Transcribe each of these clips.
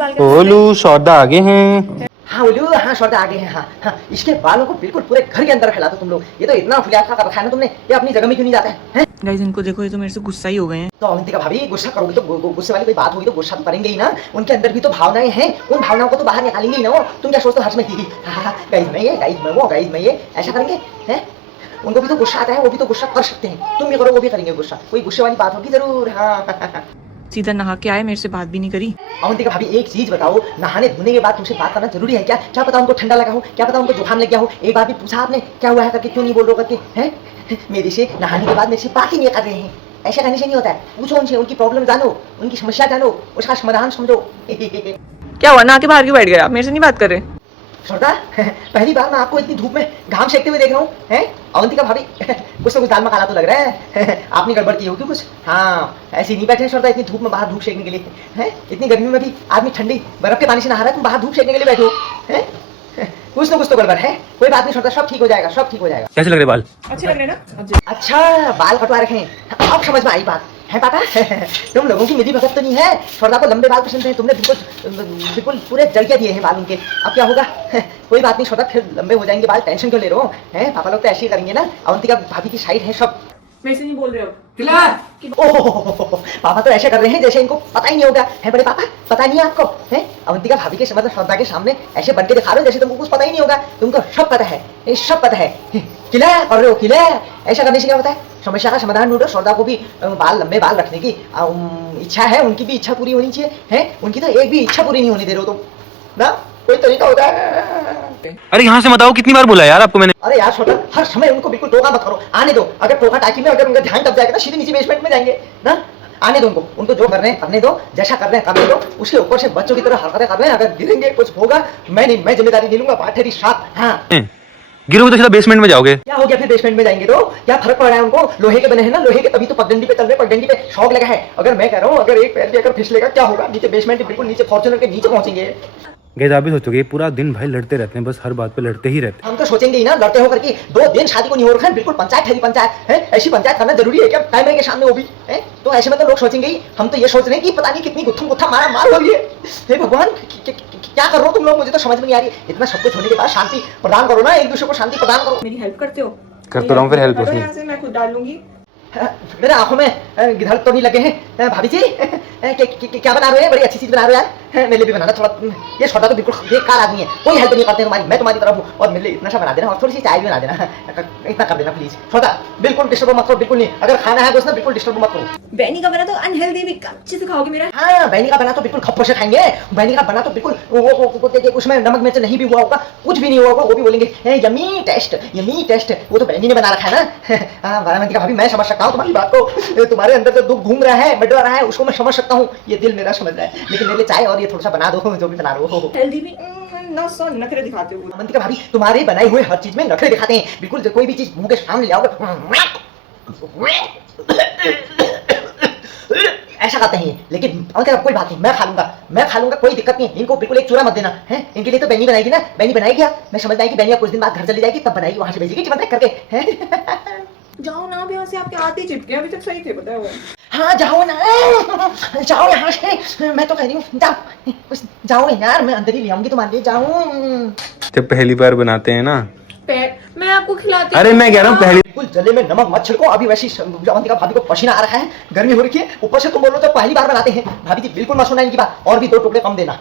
बाल ओलू सौदा आगे हैं। हाँ ओलू, हाँ शौर्य आगे हैं। हाँ हाँ, इसके बालों को बिल्कुल पूरे घर के अंदर फैला दो तुम लोग। ये तो इतना फुलिया कर रखा है ना तुमने, ये अपनी जगह में क्यों नहीं जाता है? गाइस इनको देखो, ये तो मेरे से गुस्सा ही हो गए हैं। तो अवंतिका भाभी गुस्सा करोगे तो गुस्से वाली कोई बात होगी तो गुस्सा तो करेंगे ही ना। उनके अंदर भी तो भावनाएं हैं, उन भावनाओं को तो बाहर निकालेंगे ही ना वो। तुम क्या सोचते हो हर्ष में की गाइस में ये, गाइस में वो, गाइस में ये, ऐसा करेंगे हैं? उनको भी तो गुस्सा आता है, वो भी तो गुस्सा कर सकते हैं। तुम भी करो, वो भी करेंगे गुस्सा। कोई गुस्से वाली बात होगी जरूर। हाँ सीधा नहा के आए, मेरे से बात भी नहीं करी। अवंतिका भाभी एक चीज बताओ, नहाने धोने के बाद तुमसे बात करना जरूरी है क्या? क्या पता उनको ठंडा लगा हो, क्या पता उनको जुकाम लग गया हो। एक बार भी पूछा आपने क्या हुआ है करके, क्यों नहीं बोल रहे हो करके? हैं मेरे से नहाने के बाद मेरे से बात ही नहीं कर रहे हैं। ऐसा करने से नहीं होता है। पूछो उनसे, उनकी प्रॉब्लम जानो, उनकी समस्या जानो, उसका समाधान समझो। क्या हुआ, नहा के बाहर क्यों बैठ गया? मेरे से नहीं बात कर रहे? श्रद्धा, पहली बार मैं आपको इतनी धूप में घाम सेकते हुए देख रहा हूँ। हैं अवंतिका भाभी, कुछ ना कुछ दाल में काला तो लग रहा है। आपने गड़बड़ की होगी कुछ। हाँ ऐसे नहीं बैठे श्रद्धा इतनी धूप में बाहर धूप सेकने के लिए। हैं इतनी गर्मी में भी आदमी ठंडी बर्फ के पानी से नहा रहा है, तुम बाहर धूप सेकने के लिए बैठो। हैं कुछ ना कुछ तो गड़बड़ है। कोई बात नहीं श्रद्धा, सब ठीक हो जाएगा, सब ठीक हो जाएगा। कैसे लग रहे बाल? अच्छे लग रहे ना? अच्छा बाल कटवा रखे हैं, अब समझ में आई बात है पापा। तुम लोगों की मिली भगत तो नहीं है। श्रद्धा को लंबे बाल पसंद है, तुमने बिल्कुल पूरे जड़िया दिए हैं बाल उनके। अब क्या होगा? कोई बात नहीं श्रद्धा, फिर लंबे हो जाएंगे बाल, टेंशन क्यों ले रहे हो? हैं पापा लोग तो ऐसे ही करेंगे ना। अवंतिका भाभी की साइड है सब। मेरे से नहीं बोल रहे हो? पापा तो ऐसे कर रहे हैं जैसे इनको पता ही नहीं होगा। है बड़े पापा, पता नहीं है आपको? हैं अवंतिका भाभी के मतलब श्रद्धा के सामने ऐसे बन के दिखा रहे हो जैसे तुमको कुछ पता ही नहीं होगा। तुमको सब पता है, ये सब पता है। किला कर रहे हो किला। ऐसा करने से क्या होता है? समस्या का समाधान ढूंढो। श्रद्धा को भी बाल लंबे बाल रखने की इच्छा है, उनकी भी इच्छा पूरी होनी चाहिए। है उनकी तो एक भी इच्छा पूरी नहीं होने दे रहे हो तुम ना। कोई तरीका होता है। अरे यहाँ से मत आओ, कितनी बार बोला यार आपको मैंने। अरे यार छोटा, हर समय उनको बिल्कुल टोका मत करो। आने दो, अगर टोका टाकी में अगर उनका ध्यान दब जाएगा ना सीधे नीचे बेसमेंट में जाएंगे ना। आने दो उनको जो कर रहे हैं करने दो, जैसा कर रहे हैं करने दो। उसके ऊपर से बच्चों की तरह हरकतें कर रहे हैं, अगर गिरेंगे कुछ होगा मैं नहीं, मैं जिम्मेदारी नहीं लूंगा। बात तेरी साथ। हाँ गिरोगे तो सीधा बेसमेंट में जाओगे। क्या हो गया फिर बेसमेंट में जाएंगे तो? क्या फर्क पड़ रहा है उनको? लोहे के बने हैं ना, लोहे के तभी तो पगडंडी पे चल रहे, पगडंडी पे शौक लगा है। अगर मैं कह रहा हूँ अगर एक पैर भी अगर फिसलेगा क्या होगा? नीचे बेसमेंट बिल्कुल नीचे, फॉर्च्यूनर के नीचे पहुंचेंगे। गैस आप भी सोचोगे पूरा दिन भाई लड़ते रहते हैं, बस हर बात पे लड़ते ही रहते हैं। हम तो सोचेंगे ही ना, लड़ते होकर कि 2 दिन शादी को नहीं हो रखा है, बिल्कुल पंचायत ठहरी पंचायत है। ऐसी पंचायत करना जरूरी है क्या कैमरे के सामने वो भी है? तो ऐसे में तो लोग सोचेंगे ही। हम तो ये सोच रहे हैं कि पता नहीं कितनी गुत्थम गुत्था मारा मार हो रही है। हे भगवान, क्या कर रहे हो तुम लोग? मुझे तो समझ में नहीं आ रही है। इतना सब कुछ होने के बाद शांति प्रदान करो ना, एक दूसरे को शांति प्रदान करो। मेरी हेल्प करते हो? करते रहो, फिर हेल्प होती है। यहाँ से मैं खुद डाल लूंगी। मेरे आंखों में गिधल तो नहीं लगे हैं भाभी जी? क्या बना रहे हैं? बड़ी अच्छी चीज बना रहे हो यार। मेरे लिए भी बनाना थोड़ा। ये छोटा तो बिल्कुल बेकार आदमी है, कोई हेल्प नहीं करते तुम्हारी। मैं तुम्हारी तरफ हूँ, और मेरे लिए इतना सा बना देना, और थोड़ी सी चाय भी बना देना। इतना कर देना प्लीज। छोटा बिल्कुल डिस्टर्ब मत करो, बिल्कुल नहीं। अगर खाना है तो उसने बिल्कुल डिस्टर्ब मत करो। बहनी का बना तो अनहेल्दी भी अच्छे से खाओगे मेरा? हाँ बहनी का बना तो बिल्कुल खप्पो से खाएंगे। बहनी का बना तो बिल्कुल वो उसमें नमक मिर्च नहीं भी हुआ होगा, कुछ भी नहीं हुआ होगा, वो भी बोलेंगे यमी टेस्ट, यमी टेस्ट। वो तो बहनी ने बना रखा है ना। हाँ बारामती का भाभी, मैं समझ सकता हूँ तुम्हारी बात को। तुम्हारे अंदर जो दुख घूम रहा है, मंडरा रहा है, उसको मैं समझ सकता हूँ। ये दिल मेरा समझ रहा है। लेकिन मेरे लिए चाय और ये थोड़ा सा बना दो, जो भी बना रहे हो। हेल्दी भी ना, सो नखरे दिखाते हो। अवंतिका भाभी तुम्हारे बनाई हुए हर चीज में नखरे दिखाते हैं। बिल्कुल कोई भी चीज मुंह के सामने ले आओगे ऐसा करते हैं। लेकिन अवंतिका कोई बात नहीं, मैं खा लूंगा, कोई दिक्कत नहीं। इनको बिल्कुल एक चूरा मत देना है। इनके लिए तो बहनी बनाएगी ना, बहनी बनाएगी क्या? मैं समझ आएगी बहनी कुछ दिन बाद घर चली जाएगी, तब बनाएगी, वहां से भेजेगी चिमन करके है। जाओ ना, अब यहाँ से आपके हाथ ही चिपके, अभी तक सही थे पता है वो। हाँ जाओ ना, जाओ यहाँ से। मैं तो कह रही हूँ जाओ, जाओ यार, मैं अंदर ही ले आऊंगी तुम्हारे लिए। जाओ। जब पहली बार बनाते हैं ना, मैं आपको खिलाती। अरे मैं कह रहा हूँ पहली बिल्कुल जले में नमक मत छिड़को। अभी वैसी अवंतिका भाभी को पसीना आ रखा है, गर्मी हो रही है, ऊपर से तुम बोल रहे हो तो पहली बार बनाते हैं। भाभी जी बिल्कुल मत सुना इनकी बात, और भी 2 टुकड़े कम देना।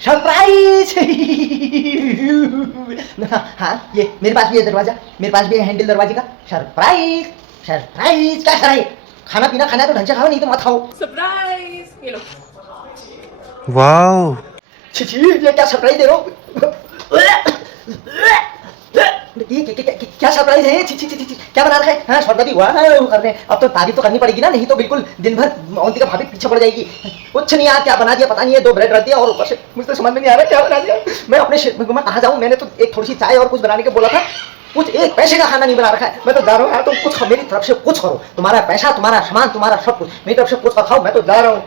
सरप्राइज। हाँ ये मेरे पास भी है दरवाजा, मेरे पास भी है हैंडल दरवाजे का। Surprise surprise. क्या कर रहे? खाना पीना खाना है तो ढंग से खाओ, नहीं तो मत खाओ। सरप्राइज। ये लो। वाओ, ये क्या सरप्राइज दे रहे हो? क्या सरप्राइज है? क्या बना रखा है? हाँ श्रद्धा भी हुआ कर रहे हैं। अब तो तारीफ तो करनी पड़ेगी ना, नहीं तो बिल्कुल दिन भर अवंतिका भाभी पीछे पड़ जाएगी। कुछ नहीं यार, क्या बना दिया पता नहीं है। 2 ब्रेड रख दिया और ऊपर से मुझे तो समझ में नहीं आ रहा क्या बना दिया। मैं अपने मैं कहाँ जाऊँ? मैंने तो एक थोड़ी सी चाय और कुछ बनाने को बोला था, कुछ 1 पैसे का खाना नहीं बना रखा है। मैं तो जा रहा हूँ यार, तुम कुछ मेरी तरफ से कुछ करो। तुम्हारा पैसा, तुम्हारा सामान, तुम्हारा सब कुछ मेरी तरफ से कुछ खाओ। मैं तो जा रहा हूँ।